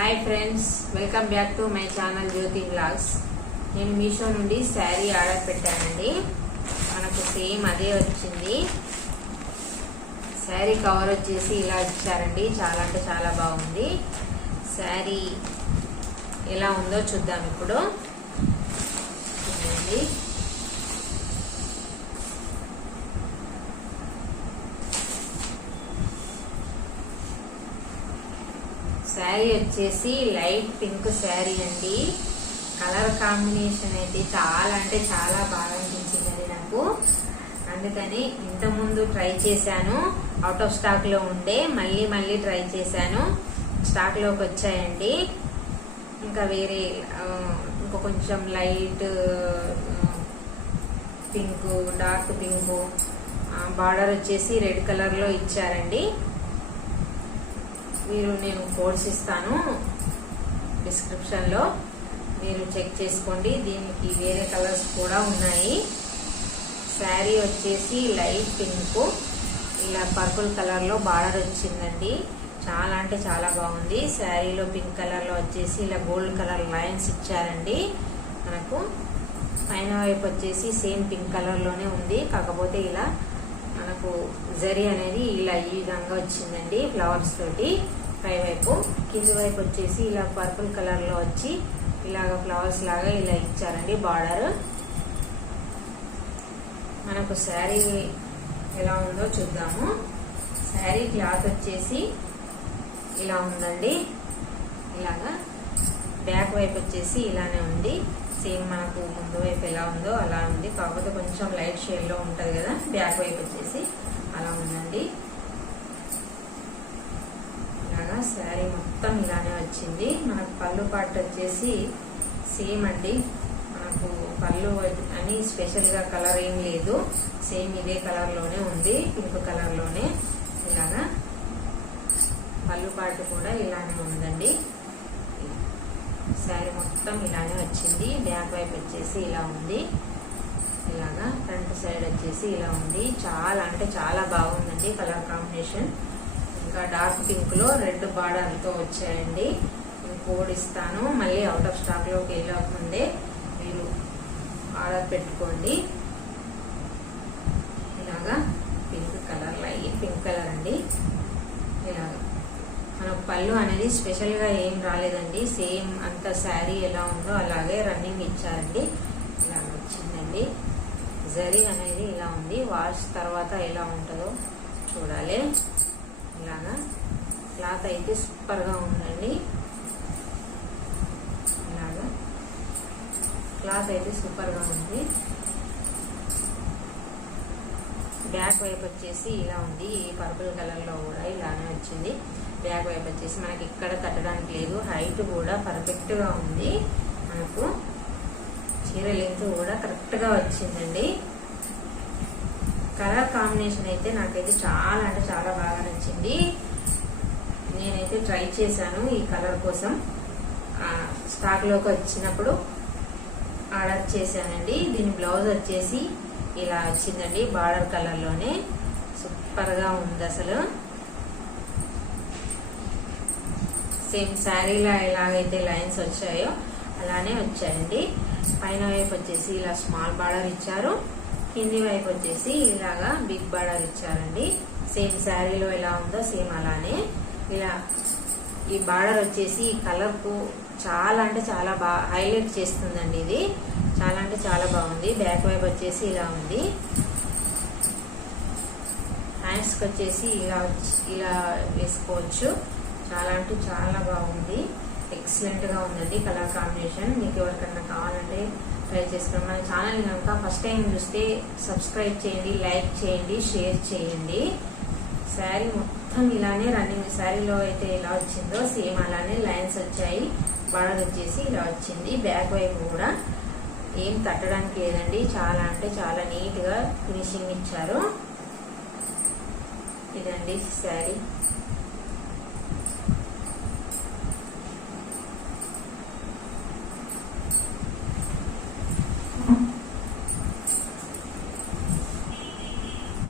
Hi friends, welcome back to my channel Jyoti vlogs. నేను మీషో నుండి sari order పెట్టానండి. మనకు సేమ్ అదే వచ్చింది. శారీ కవర్ వచ్చేసి ఇలా ఇచ్చారండి. చాలా అంటే చాలా బాగుంది. శారీ ఎలా ఉందో చూద్దాం ఇప్పుడు. చూడండి, శారీ వచ్చేసి లైట్ పింక్ శారీ అండి. కలర్ కాంబినేషన్ అయితే చాలా అంటే చాలా బాగా అనిపించింది నాకు. అందుకని ఇంతకుముందు ట్రై చేశాను, అవుట్ ఆఫ్ స్టాక్ లో ఉండే, మళ్ళీ ట్రై చేశాను, స్టాక్ లోకి వచ్చాయండి. ఇంకా వేరే ఇంకా కొంచెం light pink, dark pink, border వచ్చేసి రెడ్ కలర్ లో ఇచ్చారండి. నేను కోడ్స్ ఇస్తాను డిస్క్రిప్షన్ లో, మీరు చెక్ చేసుకోండి. దీనికి వేరే కలర్స్ కూడా ఉన్నాయి. శారీ వచ్చేసి లైట్ పింక్, ఇలా పర్పుల్ కలర్ లో బార్డర్ వచ్చిందండి. చాలా అంటే చాలా బాగుంది. శారీలో పింక్ కలర్ లో వచ్చేసి ఇలా గోల్డ్ కలర్ లైన్స్ ఇచ్చారండి. మనకు పైన వైపు వచ్చేసి సేమ్ పింక్ కలర్ లోనే ఉంది, కాకపోతే ఇలా మనకు జరీ అనేది ఇలా ఈ విధంగా వచ్చిందండి ఫ్లవర్స్ తోటి పై వైపు. కింది వైపు వచ్చేసి ఇలా పర్పుల్ కలర్ లో వచ్చి ఇలాగ ఫ్లవర్స్ లాగా ఇలా ఇచ్చారండి బార్డర్. మనకు శారీ ఎలా ఉందో చూద్దాము. శారీ క్లాత్ వచ్చేసి ఇలా ఉందండి. ఇలాగా బ్యాక్ వైపు వచ్చేసి ఇలానే ఉంది. సేమ్ మనకు ముందు వైపు ఎలా ఉందో అలా ఉంది, కాకపోతే కొంచెం లైట్ షేడ్ లో ఉంటది కదా. బ్యాక్ వైపు వచ్చేసి అలా ఉందండి. ఇలాగా శారీ మొత్తం ఇలానే వచ్చింది. మనకు పళ్ళు పార్ట్ వచ్చేసి సేమ్ అండి. మనకు పళ్ళు అని స్పెషల్ గా కలర్ ఏం లేదు, సేమ్ ఇదే కలర్ లోనే ఉంది, పింక్ కలర్ లోనే. ఇలాగా పళ్ళు పార్ట్ కూడా ఇలానే ఉందండి. శారీ మొత్తం ఇలానే వచ్చింది. బ్యాక్ వైపు వచ్చేసి ఇలా ఉంది. ఇలాగా ఫ్రంట్ సైడ్ వచ్చేసి ఇలా ఉంది. చాలా అంటే చాలా బాగుందండి కలర్ కాంబినేషన్. ఇంకా డార్క్ పింక్ లో రెడ్ బార్డర్ తో వచ్చాయండి. నేను కోడ్ ఇస్తాను, మళ్ళీ అవుట్ ఆఫ్ స్టాక్ లోకి వెళ్ళకముందే మీరు ఆర్డర్ పెట్టుకోండి. ఇలాగా pink colour, light pink colour అండి. ఇలాగా మనకు పళ్ళు అనేది స్పెషల్ గా ఏం రాలేదండి. సేమ్ అంత శారీ ఎలా ఉందో అలాగే రన్నింగ్ ఇచ్చారండి. ఇలా వచ్చిందండి. జరీ అనేది ఇలా ఉంది. వాష్ తర్వాత ఎలా ఉంటుందో చూడాలి. ఇలాగా క్లాత్ అయితే సూపర్ గా ఉందండి. ఇలాగా క్లాత్ అయితే సూపర్ గా ఉంది. బ్యాక్ వైపు వచ్చేసి ఇలా ఉంది. ఈ పర్పుల్ కలర్ లో కూడా ఇలానే వచ్చింది. బ్యాక్ వైపు వచ్చేసి మనకి ఇక్కడ తట్టడానికి లేదు. హైట్ కూడా పర్ఫెక్ట్ గా ఉంది. మనకు చీర లెంత్ కూడా కరెక్ట్ గా వచ్చిందండి. కలర్ కాంబినేషన్ అయితే నాకైతే చాలా అంటే చాలా బాగా నచ్చింది. నేనైతే ట్రై చేశాను ఈ కలర్ కోసం. స్టాక్ లోకి వచ్చినప్పుడు ఆర్డర్ చేశానండి. దీని బ్లౌజ్ వచ్చేసి ఇలా వచ్చిందండి, బార్డర్ కలర్ లోనే. సూపర్ గా ఉంది అసలు. సేమ్ శారీలో ఎలాగైతే లైన్స్ వచ్చాయో అలానే వచ్చాయండి. పైన వైపు వచ్చేసి ఇలా స్మాల్ బార్డర్ ఇచ్చారు, కింది వైపు వచ్చేసి ఇలాగా బిగ్ బార్డర్ ఇచ్చారండి. సేమ్ శారీలో ఎలా ఉందో సేమ్ అలానే. ఇలా ఈ బార్డర్ వచ్చేసి ఈ కలర్ కు చాలా అంటే చాలా బాగా హైలైట్ చేస్తుందండి. ఇది చాలా అంటే చాలా బాగుంది. బ్యాక్ వైపు వచ్చేసి ఇలా ఉంది. హ్యాండ్స్ కి వచ్చేసి ఇలా వేసుకోవచ్చు. చాలా అంటే చాలా బాగుంది. ఎక్సలెంట్ గా ఉందండి కలర్ కాంబినేషన్. మీకు ఎవరికన్నా కావాలంటే ట్రై చేసుకోండి. మన ఛానల్ కనుక ఫస్ట్ టైం చూస్తే సబ్స్క్రైబ్ చేయండి, లైక్ చేయండి, షేర్ చేయండి. శారీ మొత్తం ఇలానే రన్నింగ్. శారీలో అయితే ఎలా వచ్చిందో సేమ్ అలానే లైన్స్ వచ్చాయి. బార్డర్ వచ్చేసి ఇలా వచ్చింది. బ్యాక్ వైపు కూడా ఏం తట్టడానికి లేదండి. చాలా అంటే చాలా నీట్ గా ఫినిషింగ్ ఇచ్చారు. ఇదండి శారీ.